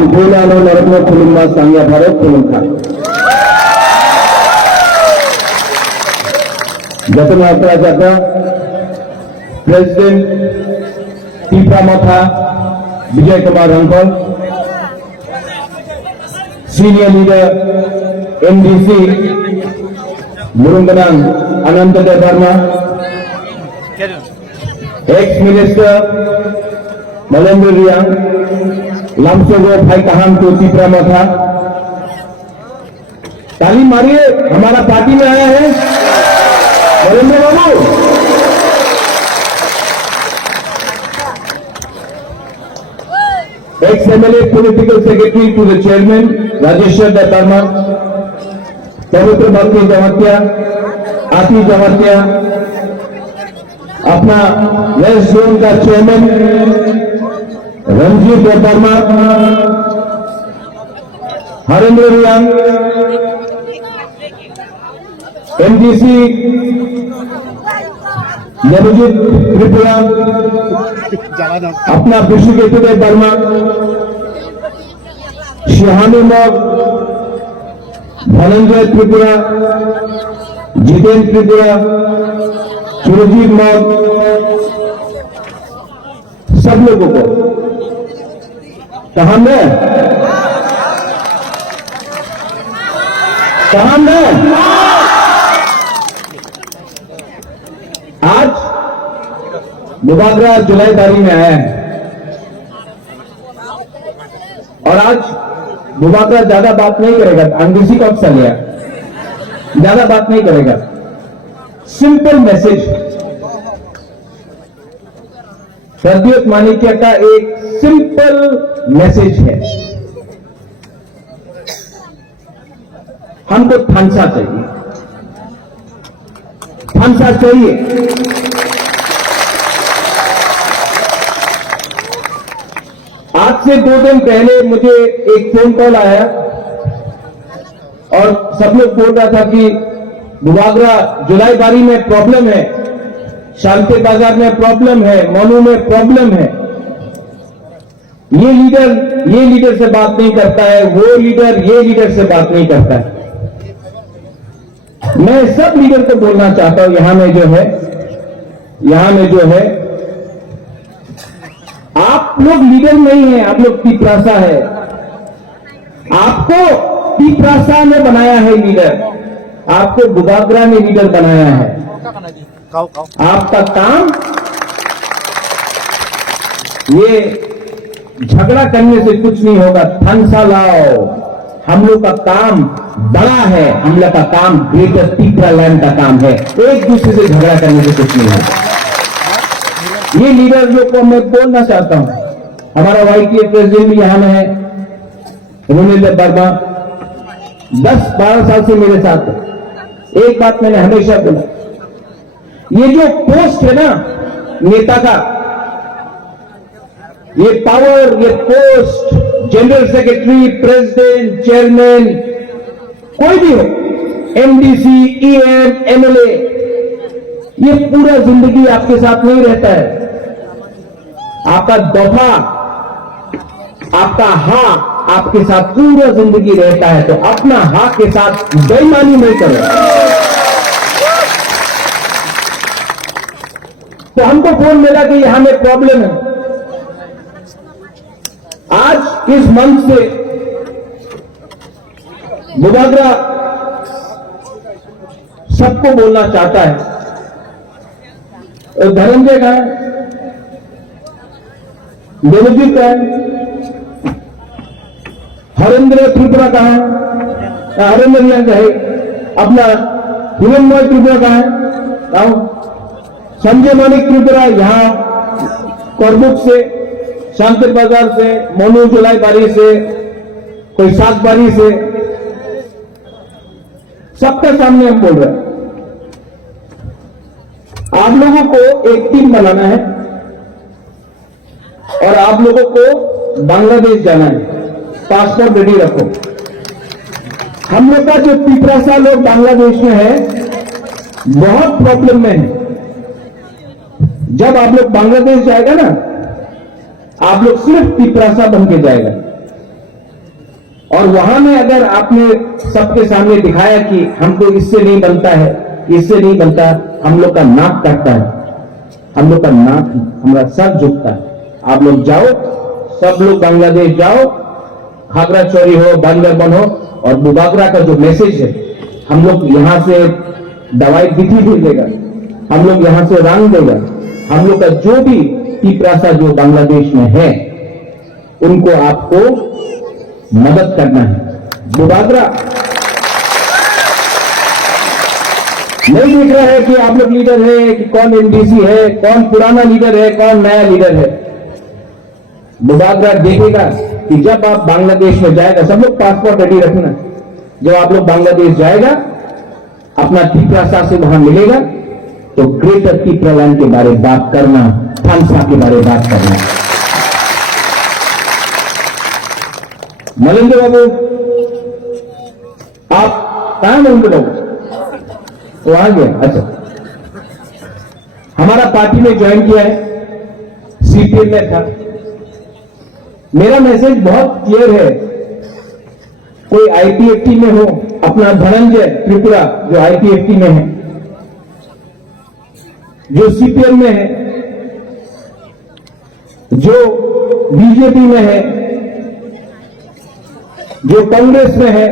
Angkulan Narotno Kulumba Sangya Bharat Kulumka. Jatuh Matra Jata, President Tipra Matha, Vijay Kumar Rankol, Senior Leader MDC, Murunganang Ananta Dharma, Ex-Minister Malandra Riang, Lamsogo भाई कहां तो तीसरा मथा ताली मारिए हमारा party में आया है नरेंद्र बाबू। Ex-MLA Political Secretary to the Chairman Rajeshwar Dharma, पवित्र भक्ति जमातिया आती जमातिया अपना वेस्ट जोन का चेयरमैन रणजीत वर्मा, हरेंद्र रियांग, एमडीसी नवजीत त्रिपुरा, अपना विश्वकेतु वर्मा, शिहानी मग, धनंजय त्रिपुरा, जितेंद्र त्रिपुरा, सुरजीत मग, सब लोगों को कहां में आज मुबागरा जुलाई बारी में आया है और आज मुबागरा ज्यादा बात नहीं करेगा। अंग्रेजी का अफसर लिया ज्यादा बात नहीं करेगा, सिंपल मैसेज सरदियोत मानिक्य का एक सिंपल मैसेज है। हमको फांसा चाहिए, फांसा चाहिए। आज से 2 दिन पहले मुझे एक फोन कॉल आया और सब लोग बोल रहा था कि मुबागरा जुलाई बारी में प्रॉब्लम है, शांति बाजार में प्रॉब्लम है, मनु में प्रॉब्लम है। ये लीडर से बात नहीं करता है, वो लीडर ये लीडर से बात नहीं करता है। मैं सब लीडर को बोलना चाहता हूं यहां में जो है आप लोग लीडर नहीं है, आप लोग पिपरासा है। आपको पिपरासा ने बनाया है लीडर, आपको मुबागरा ने लीडर बनाया है। आपका काम ये झगड़ा करने से कुछ नहीं होगा, फंसा लाओ। हम लोग का काम बड़ा है, हम लोग का काम ग्रेटर तीसरा लैंड का काम है, एक दूसरे से झगड़ा करने से कुछ नहीं होगा। ये लीडर लोग को मैं बोलना चाहता हूं, हमारा वाईटीए प्रेसिडेंट भी यहां में है, रणजीत वर्मा 10-12 साल से मेरे साथ है। एक बात मैंने हमेशा बोला, ये जो पोस्ट है ना नेता का, ये पावर, ये post, general secretary, president, chairman, कोई भी हो, एमडीसी, ईएम, एमएलए, ये पूरा जिंदगी आपके साथ नहीं रहता है। आपका दफा, आपका हाँ आपके साथ पूरा जिंदगी रहता है, तो अपना हाँ के साथ बेईमानी नहीं करो। तो हमको फोन मिला कि यहां में प्रॉब्लम है। आज इस मंच से मुबागरा सबको बोलना चाहता है। और धनंजय का है, देवजीत का है, हरेंद्र त्रिपुरा का है, हरेंद्र रियांग का है, अपना हिरण्मय त्रिपुरा का है, संजय मानिक त्रिपुरा यहां करबुक से, शांति बाजार से, मोनू जुलाई बारी से, कोई 7 बारी से, सबके सामने हम बोल रहे हैं। आप लोगों को एक टीम बनाना है और आप लोगों को बांग्लादेश जाना है, पासपोर्ट रेडी रखो। हम लोग का जो पिपरासा लोग बांग्लादेश में है बहुत प्रॉब्लम में है। जब आप लोग बांग्लादेश जाएगा ना, आप लोग सिर्फ पिपरासा बन के जाएगा, और वहां में अगर आपने सबके सामने दिखाया कि हमको इससे नहीं बनता है, इससे नहीं बनता, हम लोग का नाक कटता है, हम लोग का नाक, हमारा सर झुकता है। आप लोग जाओ, सब लोग बांग्लादेश जाओ, खागरा चोरी हो, बांदरबन हो, और बुबागरा का जो मैसेज है, हम लोग यहां से दवाई तिथि भेजेगा, हम लोग यहां से रंग देगा, हम लोग का जो भी पिपरासा जो बांग्लादेश में है उनको आपको मदद करना है। बुबागरा नहीं दिख रहा है कि आप लोग लीडर है, कि कौन एनडीसी है, कौन पुराना लीडर है, कौन नया लीडर है। बुबागरा देखेगा कि जब आप बांग्लादेश में जाएगा, सब लोग पासपोर्ट रेडी रखना, जब आप लोग बांग्लादेश जाएगा, अपना पिपरासा से वहां मिलेगा, तो ग्रेटर पिपरालैंड के बारे में बात करना, थानसा के बारे में बात करना। मलिंदे बाबू, आप कहां मलिंदे बाबू? वो आ गया। अच्छा, हमारा पार्टी में ज्वाइन किया है, सीपीएम में था। मेरा मैसेज बहुत क्लियर है, कोई आईपीएफटी में हो, अपना धनंजय त्रिपुरा जो आईपीएफटी में है, जो सीपीएम में है, जो बीजेपी में है, जो कांग्रेस में है,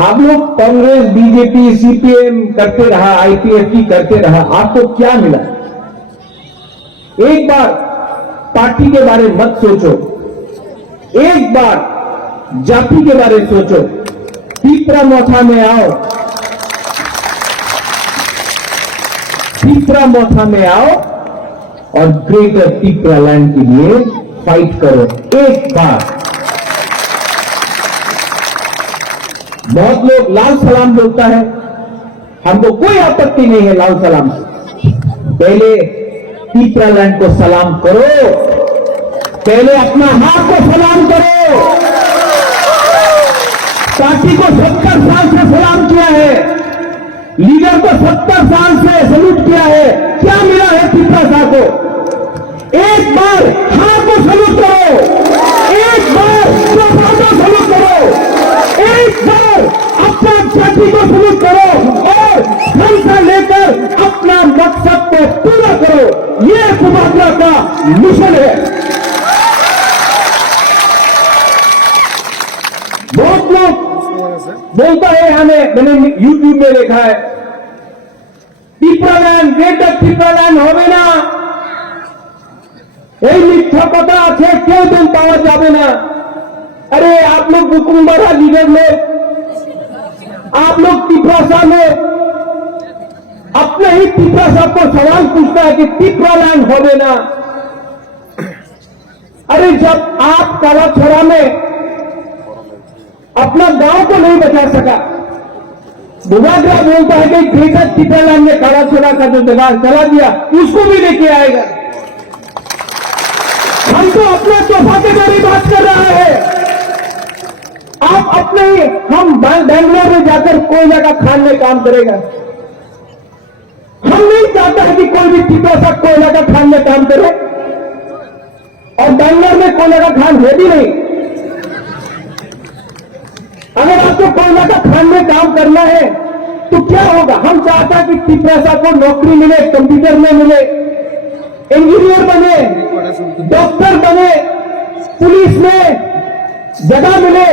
आप लोग कांग्रेस, बीजेपी, सीपीएम करते रहा, आईपीएफटी करते रहा, आपको क्या मिला? एक बार पार्टी के बारे में मत सोचो, एक बार जाति के बारे में सोचो। पिपरा मोथा में आओ, पिपरा मोथा में आओ और ग्रेटर पिपरालैंड के लिए फाइट करो एक बार। बहुत लोग लाल सलाम बोलता है, हमको कोई आपत्ति नहीं है लाल सलाम से। पहले पिपरालैंड को सलाम करो, पहले अपना हाथ को सलाम करो। पार्टी को 70 साल से सलाम किया है, लीडर को 70 साल से सल्यूट किया है, क्या मिला है पिपरासा को? एक बार हाथ को सल्यूट करो, एक बार को सल्यूट करो, एक बार अपना जाति को सल्यूट करो और संसा लेकर अपना मकसद को पूरा करो। ये बुबागरा का मिशन है। बहुत लोग बोलता है, हमें मैंने यूट्यूब में देखा है, पिपरालैंड ग्रेटर पिपरालैंड হবে না, এই মিথ্যা কথা আছে, কেউ দিন পাওয়া যাবে না। अरे आप लोग बुकुम्बरा लीडर में, आप लोग पिपरासा में अपने ही पिपरासा को सवाल पूछता है कि पिपरालैंड होवे ना। अरे जब आप कालाछोड़ा में अपना गांव को नहीं बचा सका, बुबागरा बोलता है कि ग्रेटर पिपरालैंड में कालाछोड़ा का जो जगह चला दिया उसको भी लेके आएगा। हम तो अपने तोहफा के बारे में बात कर रहा है, आप अपने ही, हम बेंगलोर में जाकर कोयला का खान में काम करेगा। हम नहीं चाहते हैं कि कोई भी पिपरासा कोयला का खान में काम करे, और बेंगलोर में कोयला का खान है भी नहीं। अगर आपको कोयला का खान में काम करना है तो क्या होगा? हम चाहते हैं कि पिपरासा को नौकरी मिले, कंप्यूटर में मिले, इंजीनियर बने, डॉक्टर बने, पुलिस में जगह मिले,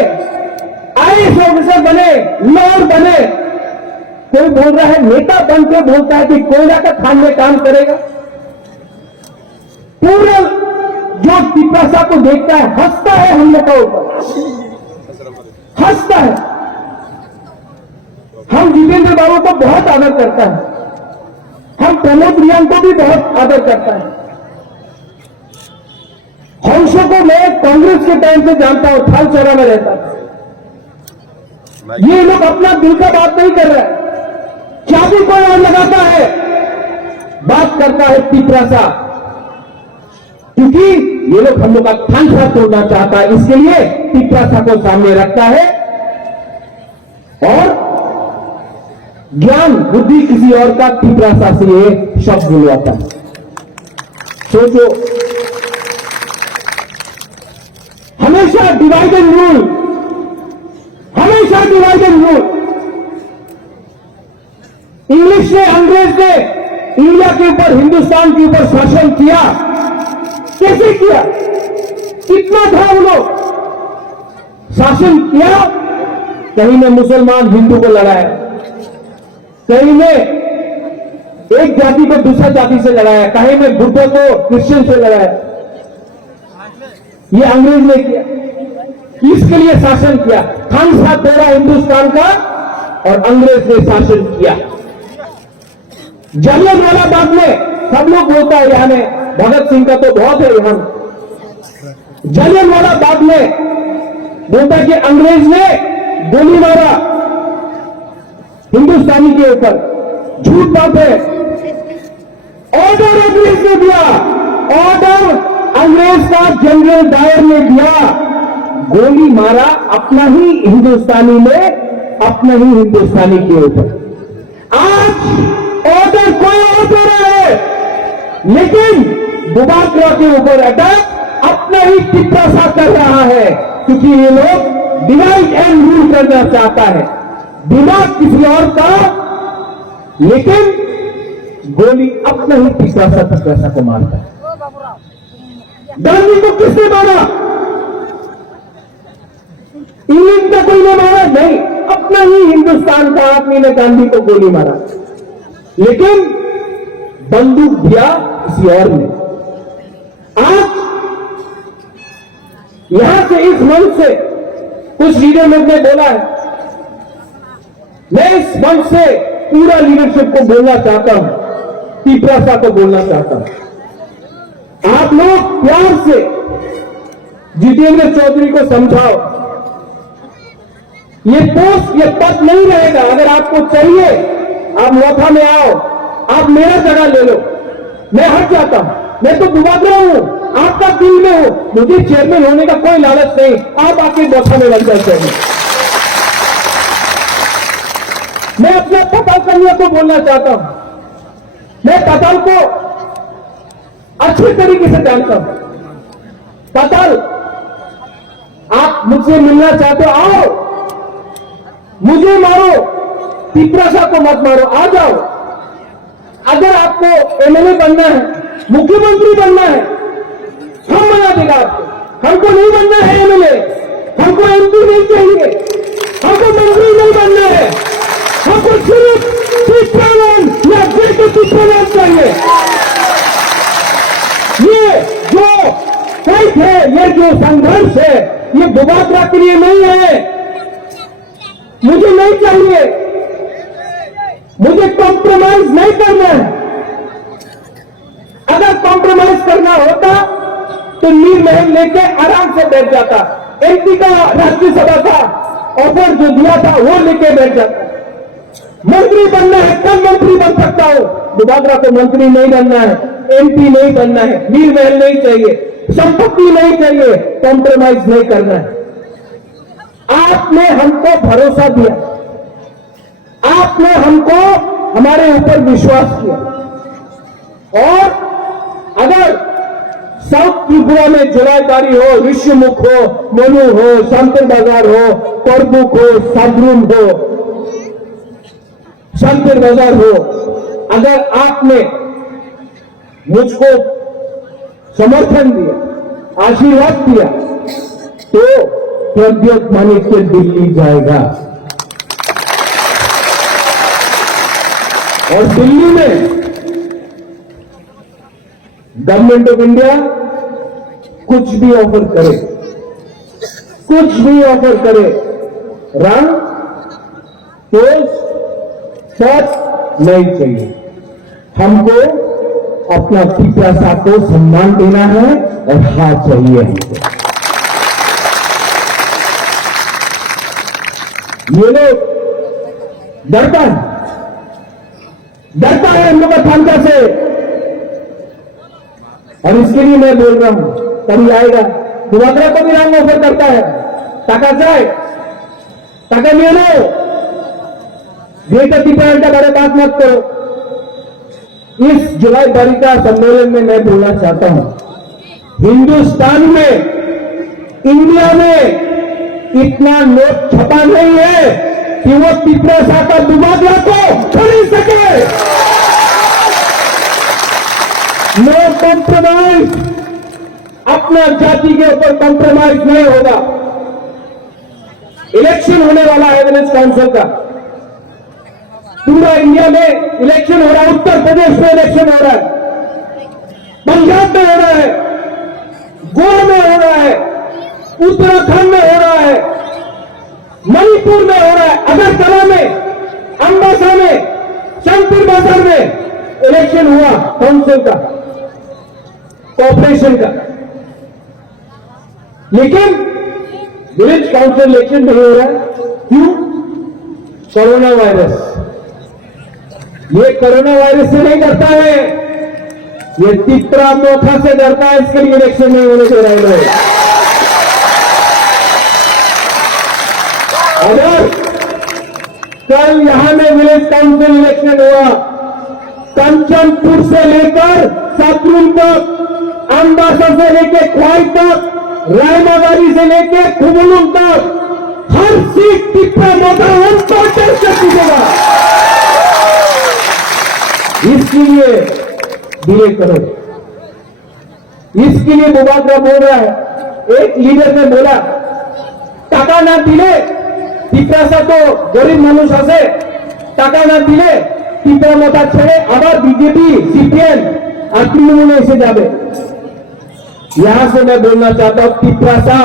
आईएएस ऑफिसर बने, लॉयर बने। कोई बोल रहा है, नेता बनकर बोलता है कि कोयला का खान में काम करेगा। पूरा जो पिपरासा को देखता है हंसता है, हम लोग का ऊपर हंसता है। हम जितेंद्र बाबू को बहुत आदर करता है, हम प्रमोद रियान को भी बहुत आदर करता है। हंसों को मैं कांग्रेस के टाइम से जानता हूं, थालचौरा में रहता था। ये लोग अपना दिल का बात नहीं कर रहे, चाबी कोई और लगाता है, बात करता है पिपरासा, क्योंकि ये लोग हम लोग का थानसा तोड़ना चाहता है, इसके लिए पिपरासा को सामने रखता है और ज्ञान बुद्धि किसी और का पिपरासा से ये शब्द बुलवाता है। सोचो, हमेशा डिवाइड एंड रूल, हमेशा डिवाइड एंड रूल। इंग्लिश ने, अंग्रेज ने इंडिया के ऊपर, हिंदुस्तान के ऊपर शासन किया। कैसे किया? कितना था वो लोग शासन किया? कहीं ने मुसलमान हिंदू को लड़ाया, कहीं ने एक जाति को दूसरा जाति से लड़ाया, कहीं में बुद्धों को क्रिश्चियन से लड़ाया। ये अंग्रेज ने किया, इसके लिए शासन किया। खानसा तोड़ा हिंदुस्तान का और अंग्रेज ने शासन किया। जलियांवाला बाग में सब लोग बोलता है, यहां में भगत सिंह का तो बहुत है, यहां जलियांवाला बाग में बोलता है कि अंग्रेज ने गोली मारा हिंदुस्तानी के ऊपर। झूठ बात है। ऑर्डर अंग्रेज ने दिया, ऑर्डर अंग्रेज का जनरल डायर ने दिया। गोली मारा अपना ही हिंदुस्तानी ने, अपना ही हिंदुस्तानी के ऊपर। आज ऑर्डर कोई और दे रहा है, लेकिन बुबाकरा के ऊपर अटैक अपना ही टिप्पा कर रहा है, क्योंकि ये लोग डिवाइड एंड रूल करना चाहता है। दिमाग किसी और का, लेकिन गोली अपना ही टिप्पा को मारता है। गांधी को किसने मारा? इंग्लैंड का कोई ने मारा नहीं, अपना ही हिंदुस्तान का आदमी ने गांधी को गोली मारा, लेकिन बंदूक दिया किसी और ने। आज यहां से, इस मंच से कुछ लीडर लोग ने बोला है, मैं इस मंच से पूरा लीडरशिप को बोलना चाहता हूं, पीपरासा को बोलना चाहता हूं। आप लोग प्यार से जितेंद्र चौधरी को समझाओ, ये पोस्ट, ये पद नहीं रहेगा। अगर आपको चाहिए, आप मौका में आओ, आप मेरा जगह ले लो, मैं हट जाता हूं। मैं तो बुबाकरा हूं, आपका दिल में हूं, मुझे चेयरमैन होने का कोई लालच नहीं। आप आके मौका में लग जाते हैं। मैं अपना पताल कन्या को बोलना चाहता हूं, मैं पताल को अच्छे तरीके से जानता हूं। पताल, आप मुझसे मिलना चाहते हो, आओ, मुझे मारो, पीपरासा को मत मारो, आ जाओ। अगर आपको एमएलए बनना है, मुख्यमंत्री बनना है, हम बना देगा आपको। हमको नहीं बनना है एमएलए, हमको एमपी नहीं चाहिए, हमको मंत्री नहीं बनना है, हमको सिर्फ चित्रलैंड या ग्रेटर चित्रलैंड चाहिए। ये जो फाइट है, ये जो संघर्ष है, ये बुबाकरा के लिए नहीं है। मुझे नहीं चाहिए, मुझे कॉम्प्रोमाइज नहीं करना है। अगर कॉम्प्रोमाइज करना होता तो नीर महल लेके आराम से बैठ जाता। एमपी का, राज्यसभा का ऑफर जो दिया था वो लेके बैठ जाता। मंत्री बनना है, कल मंत्री बन सकता हूं। बुबाकरा को मंत्री नहीं बनना है, एमपी नहीं बनना है, नीर महल नहीं चाहिए, संपत्ति नहीं चाहिए, कॉम्प्रोमाइज नहीं करना है। आपने हमको भरोसा दिया, आपने हमको, हमारे ऊपर विश्वास किया। और अगर साउथ त्रिपुरा में जुलाईबारी हो, ऋषिमुख हो, मनु हो, शांति बाजार हो, करबुक हो, साबरूम हो, शांति बाजार हो, अगर आपने मुझको समर्थन दिया, आशीर्वाद दिया, तो प्रद्योत मानिक से दिल्ली जाएगा। और दिल्ली में गवर्नमेंट ऑफ इंडिया कुछ भी ऑफर करे, कुछ भी ऑफर करे, रंग पोस्ट सब नहीं चाहिए। हमको अपना पिपरासा को सम्मान देना है और हाथ चाहिए हमको। ये लोग डरता है, डरता है हम लोग का थानका से। और इसके लिए मैं बोल रहा हूं, कभी आएगा बुबाकरा को भी रंग ऑफर करता है, टाका जाए, टाका ले लो, ग्रेटर त्रिपुरा के बारे बात मत करो। इस जुलाई बारिका सम्मेलन में मैं बोलना चाहता हूं, हिंदुस्तान में इंडिया में इतना नोट छपा नहीं है कि वो तिपरासा का दुबारा को खरीद सके। नो कॉम्प्रोमाइज, अपना जाति के ऊपर कॉम्प्रोमाइज नहीं होगा। इलेक्शन होने वाला है विलेज काउंसिल का, पूरा इंडिया में इलेक्शन हो रहा है। उत्तर प्रदेश में इलेक्शन हो रहा है, पंजाब में हो रहा है, गोवा में हो रहा है, उत्तराखंड में हो रहा है, मणिपुर में हो रहा है, अगरतला में, अंबासा में, चंदपुर बाजार में इलेक्शन हुआ काउंसिल का, कॉर्पोरेशन का। लेकिन विलेज काउंसिल इलेक्शन नहीं हो रहा है। क्यों? Corona virus. ये कोरोना वायरस से नहीं डरता है, ये तिपरा मोथा से डरता है, इसके लिए इलेक्शन नहीं होने दे रहे लोग। अगर कल यहां में विलेज काउंसिल इलेक्शन हुआ, कंचनपुर से लेकर सातरून तक, अंबासा से लेकर ख्वाई तक, रायमाबादी से लेकर खुबुलुम तक, हर सीट तिपरा मोथा से जीतेगा। इसके लिए डिले करो। इसके लिए मुबादला बोल रहा है। एक लीडर ने बोला टाका ना दिले तिपरासा तो गरीब मनुष्य से टाका ना दिले तिपरा मोटा छे आबार बीजेपी सीपीएम और तृणमूल ऐसे जाबे। यहां से मैं बोलना चाहता हूं, तिपरासा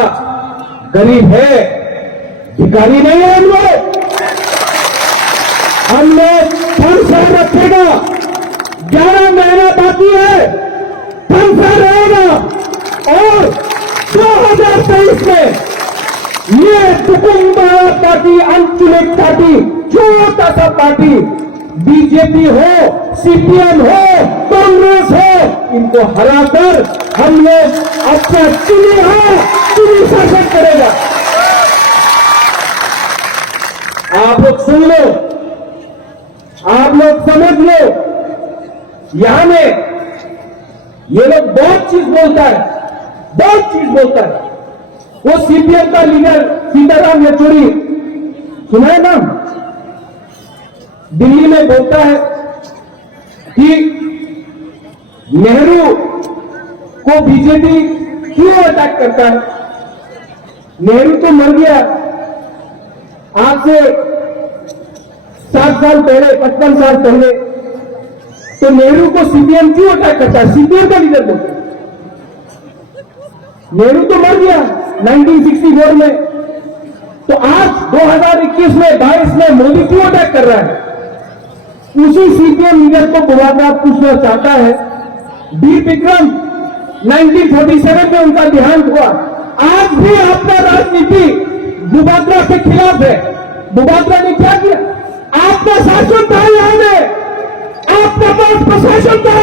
गरीब है, भिखारी नहीं है। हम लोग फंसा रखेगा, 11 महीना बाकी है, फंसा रहेगा। और 2023 में ये कुकुम्बारा पार्टी, अनचुनित पार्टी, छोटा सा पार्टी, बीजेपी हो, सीपीएम हो, कांग्रेस हो, इनको हराकर हम लोग अच्छा चुनी शासन करेगा। आप लोग सुन लो, आप लोग समझ लो। यहां में ये लोग बहुत चीज बोलता है, बहुत चीज बोलता है। वो सीपीएम का लीडर सीताराम येचुरी सुना है नाम, दिल्ली में बोलता है कि नेहरू को बीजेपी क्यों अटैक करता है। नेहरू तो मर गया आज से 60 साल पहले, 55 साल पहले, तो नेहरू को सीपीएम क्यों अटैक करता है? सीपीएम का लीडर बोलता है। नेहरू तो मर गया 1964 में, तो आज 2021 में 22 में मोदी क्यों अटैक कर रहा है? उसी सीपीएम लीडर को बुलाकर पूछना चाहता है। वीर विक्रम 1947 में उनका देहांत हुआ। आज भी आपका राजनीति बुबात्रा के खिलाफ है। बुबात्रा ने क्या किया? आपका शासन था, यहां में आपका पास प्रशासन था,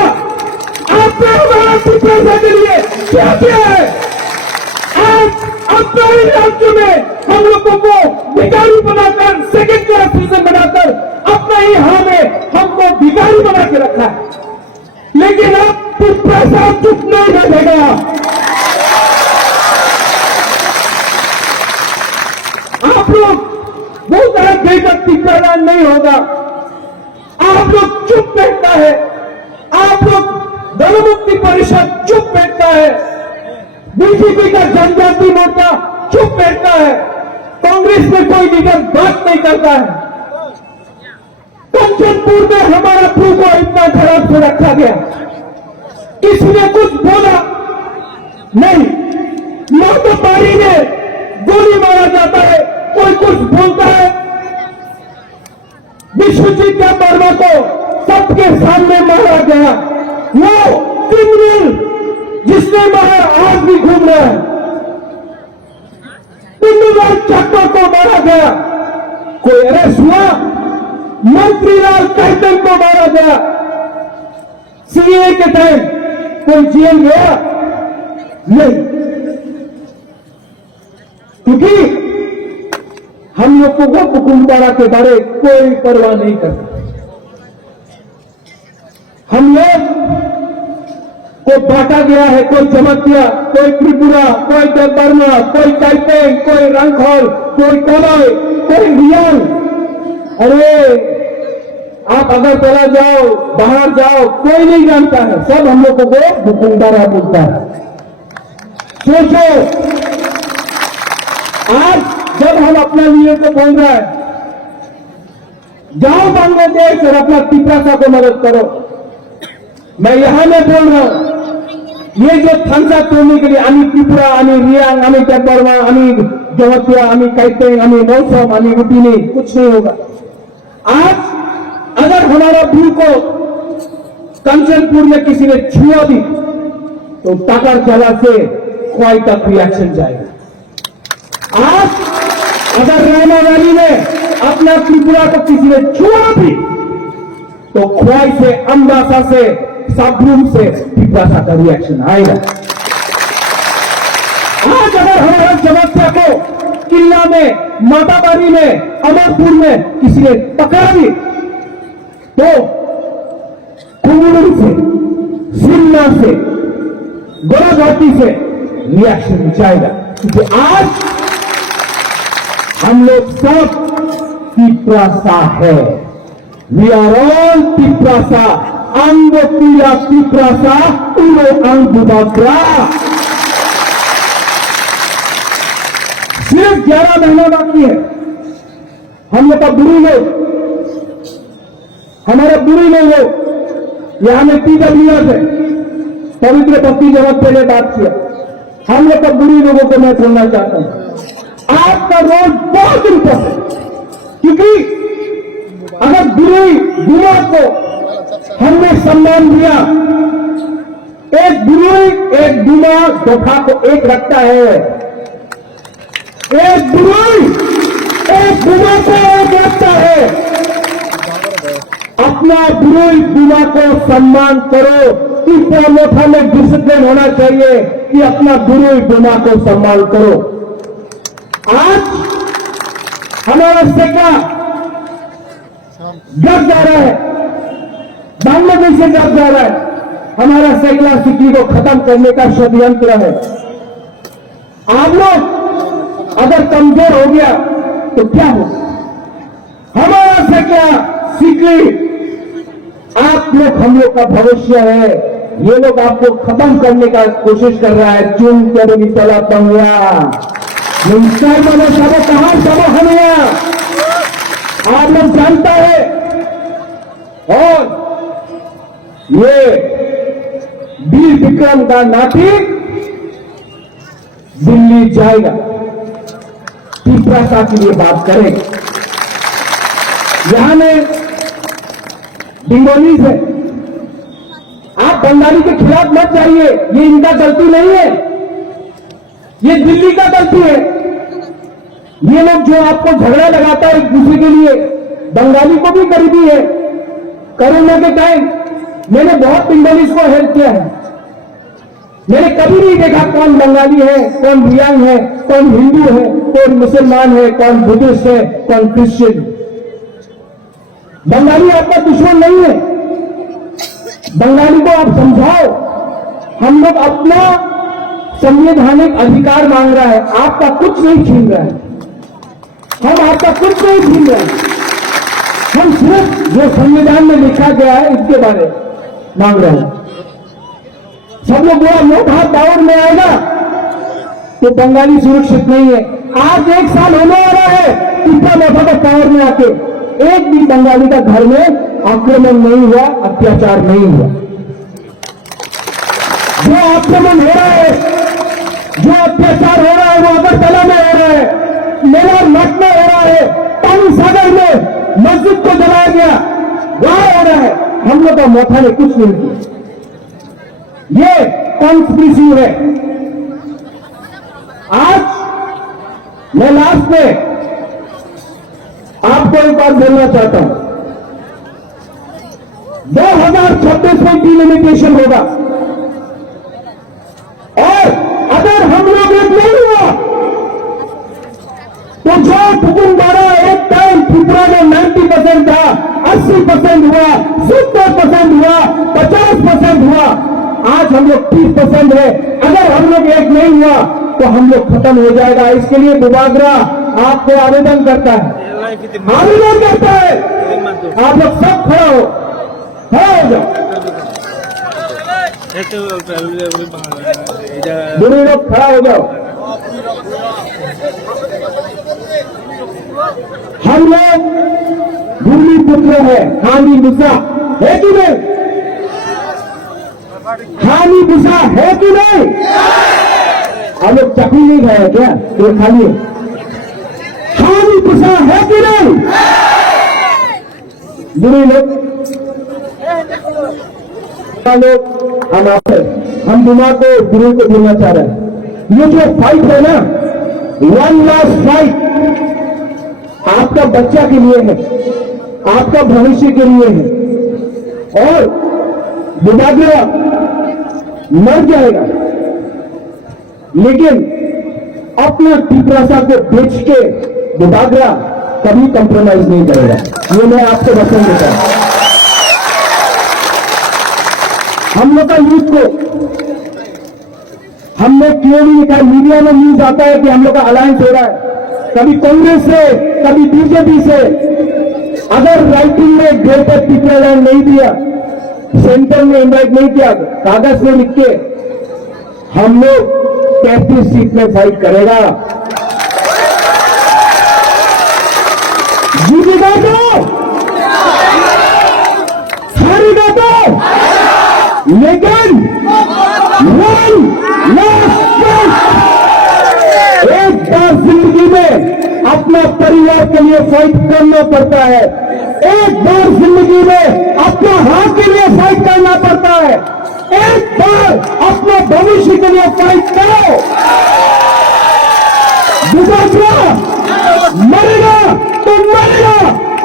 आपने हमारा तिपरासा के लिए क्या किया है? आज अपने ही राज्य में हम लोगों को भिखारी बनाकर, सेकेंड क्लास सिटीजन बनाकर, अपने ही हां में हमको भिखारी बना के रखा है। लेकिन अब तिपरासा चुप नहीं बैठेगा। आप लोग बोलता है जब तक तिपरा नहीं होगा, आप लोग चुप बैठता है। आप लोग जनमुक्ति परिषद चुप बैठता है, बीजेपी का जनजाति मोर्चा चुप बैठता है, कांग्रेस में कोई लीडर बात नहीं करता है। कंचनपुर में हमारा प्रू को इतना खराब से रखा गया, किसी ने कुछ बोला नहीं। मातोपारी में गोली मारा जाता है, कोई कुछ बोलता है। विश्वजीत का वर्मा को सबके सामने मारा गया, वो क्रिमिनल जिसने बाहर आज भी घूम रहा है। पिंडूलाल चक्कर को मारा गया, कोई अरेस्ट हुआ? मंत्रीलाल कैप्टन को मारा गया, सीए के टाइम कोई जेल गया? नहीं, क्योंकि हम लोगों को कुकुम्बारा के बारे कोई परवाह नहीं करता। हम लोग को बांटा गया है, कोई जमतिया, कोई त्रिपुरा, कोई बर्मा, कोई ताइपेंग, कोई रंगहॉल, कोई तलय, कोई रियांग। अरे आप अगर चला जाओ, बाहर जाओ, कोई नहीं जानता है, सब हम लोगों को दुकानदार बोलता है। सोचो आज जब हम अपना नियम को बोल रहे हैं, जाओ बांग्लादेश और अपना तिपरासा को मदद करो। मैं यहां में बोल रहा हूं, ये जो थंसा तोड़ने के लिए आनी त्रिपुरा, आनी रियांग, आनी बर्मा, आनी जमतिया, आनी काइपेंग, आनी मौसम, आनी रुपीनी, कुछ नहीं होगा। आज अगर हमारा भू को कंचनपुर में किसी ने छुआ भी तो टाकर जला से ख्वाई तक रिएक्शन जाएगा। आज अगर रैना वैली में अपना त्रिपुरा को किसी ने छुआ भी तो ख्वाई से, अम्बासा से, साबरूम से त्रिपुरा का रिएक्शन आएगा। आज अगर हमारा जमतिया को किला में, माताबारी में, अमरपुर में किसी ने पकड़ा भी तो कुमुड़ी से, शिमला से, गोलाघाटी से रिएक्शन जाएगा। क्योंकि आज हम लोग सब तिपरासा है। वी आर ऑल तिपरासा, अंग पीला तिपरासा, उड़ो अंग बुबाग्रा। सिर्फ 11 महीना बाकी है। हम लोग का बुरी लोग, हमारे बुरी लोग यहां में PWR है, पवित्र भक्ति जगत पहले बात किया। हम लोग का बुरी लोगों को मैं बोलना चाहता हूं, आपका रोल बहुत इंपॉर्टेंट, क्योंकि अगर बुरी दुआ को हमने सम्मान दिया, एक बुरी एक दुआ धोखा को एक रखता है, एक बुरी एक दुआ को एक रखता है। अपना बुरी दुआ को सम्मान करो। इस मोथा में डिसिप्लिन होना चाहिए कि अपना बुरी दुआ को सम्मान करो। आज हमारा सेका जब जा रहा है, बांग्लादेश से जब जा रहा है, हमारा सेकला सिक्की को खत्म करने का षड्यंत्र है। आप लोग अगर कमजोर हो गया तो क्या हो? हमारा सेकला सिक्की आप लोग, हम लोग का भविष्य है। ये लोग आपको खत्म करने का कोशिश कर रहा है। चुन कर चला पंगा मैंने सब कहा, सब हमें आप लोग जानता है। और ये वीर विक्रम का नाती दिल्ली जाएगा, तिपरासा के लिए बात करें। यहां में बंगाली है, आप बंगाली के खिलाफ मत जाइए, ये इनका गलती नहीं है, ये दिल्ली का गलती है। ये लोग जो आपको झगड़ा लगाता है एक दूसरे के लिए, बंगाली को भी करीबी है। कोरोना के टाइम मैंने बहुत बंगाली को हेल्प किया है। मैंने कभी नहीं देखा कौन बंगाली है, कौन रियांग है, कौन हिंदू है, कौन मुसलमान है, कौन बुद्धिस्ट है, कौन क्रिश्चियन। बंगाली आपका दुश्मन नहीं है। बंगाली को आप समझाओ, हम लोग अपना संवैधानिक अधिकार मांग रहा है, आपका कुछ नहीं छीन रहा है। हम आपका कुछ नहीं छीन रहे हैं, हम सिर्फ जो संविधान में लिखा गया है इसके बारे में मांग रहे हैं। सब लोग बोला नोट हाथ पावर में आएगा तो बंगाली सुरक्षित नहीं है। आज 1 साल होने वाला है तीसरा मोटा का पावर में आके, एक भी बंगाली का घर में आक्रमण नहीं हुआ, अत्याचार नहीं हुआ। जो आक्रमण हो रहा है, जो अत्याचार हो रहा है वो अगरतला में हो रहा है, मेला मठ में हो रहा है, पानी सागर में मस्जिद को जलाया गया, वहां हो रहा है। हम लोग का मोथा ने कुछ नहीं किया। ये कॉन्स्पिरेसी है। आज मैं लास्ट में आपको एक बात बोलना चाहता हूं, 2026 में डिलिमिटेशन होगा और अगर हम लोग एक नहीं हुआ तो जो हुकुमदारा एक टाइम त्रिपुरा में 90% था, 80% हुआ, 70% हुआ, 50% हुआ, आज हम लोग 30% है। अगर हम लोग एक नहीं हुआ तो हम लोग खत्म हो जाएगा। इसके लिए बुबागरा आपको आवेदन करता है, आप लोग सब खड़ा हो जाओ, बुरे लोग खड़ा हो जाओ। हम लोग भूमिपुत्र है, हामी बुसा है कि नहीं? हामी बुसा है कि नहीं? हम लोग चकली नहीं खाए क्या? ये खाली हामी बुसा है कि नहीं? बुरे लोग हम दिमाग को गुरु को देना चाह रहे हैं। ये जो फाइट है ना, वन लास्ट फाइट आपका बच्चा के लिए है, आपका भविष्य के लिए है। और बुबागरा मर जाएगा लेकिन अपना पिपरासा को बेच के बुबागरा कभी कंप्रोमाइज नहीं करेगा। ये मैं आपको वचन देता हूं। हम लोग का यूथ को हमने क्यों नहीं लिखा, मीडिया में न्यूज आता है कि हम लोग का अलायंस हो रहा है, कभी कांग्रेस से कभी बीजेपी से। अगर राइटिंग में ग्रेटर पिपरालैंड नहीं दिया, सेंटर में इन्वाइट नहीं किया, कागज में लिख के हम लोग 33 सीट में फाइट करेगा। जीतेगा तो हारेगा तो, लेकिन एक बार जिंदगी में अपना परिवार के लिए फाइट करना पड़ता है, एक बार जिंदगी में अपना हक के लिए फाइट करना पड़ता है, एक बार अपने भविष्य के लिए फाइट करो। बुबागरा मरेगा तो मरेगा,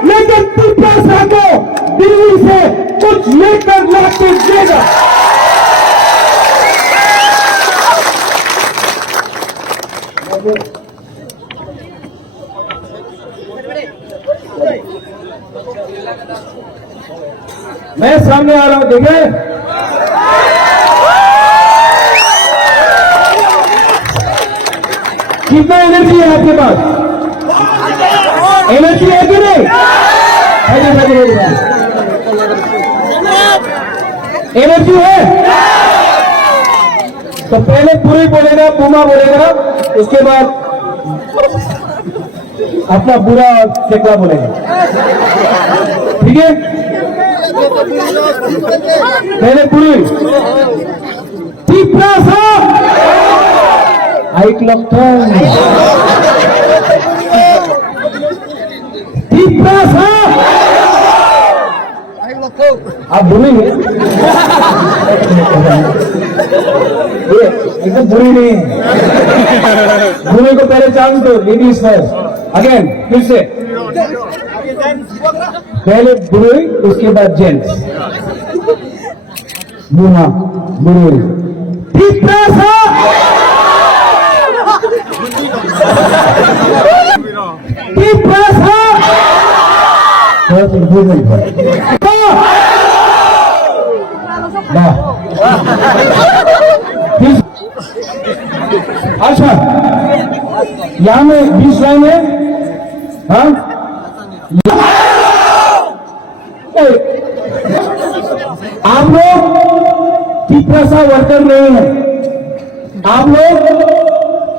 लेकिन पिपरासा को दिल्ली से कुछ लेकर लाके देगा। मैं सामने आ रहा हूं, देखे कितना एनर्जी है आपके पास? एनर्जी है कि नहीं? एनर्जी है तो पहले पूरी बोलेगा, पूमा बोलेगा, उसके बाद अपना बुरा चेकला बोलेगा, ठीक है? पहले पूरी पिपरासा पिपरासा आप बोलेंगे ये एकदम बुरी नहीं है। बुरे को पहले चांस दो, लेडीज फर्स्ट। अगेन फिर से पहले बुरे, उसके बाद जेंट्स। बुरा बुरे पिपरासा पिपरासा अच्छा, यहां में 20 लाइन है। हाँ, आप लोग पिपरासा वर्कर नहीं है, आप लोग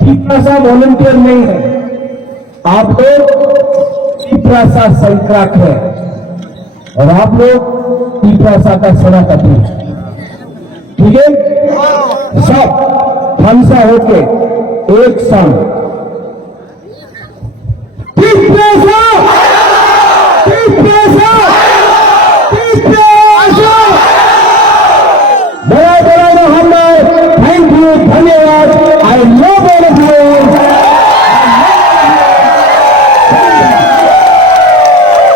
पिपरासा वॉलंटियर नहीं है, आप लोग पिपरासा संक्रांत है और आप लोग पिपरासा का सेनापति है, ठीक है? सब हंसा होके एक संग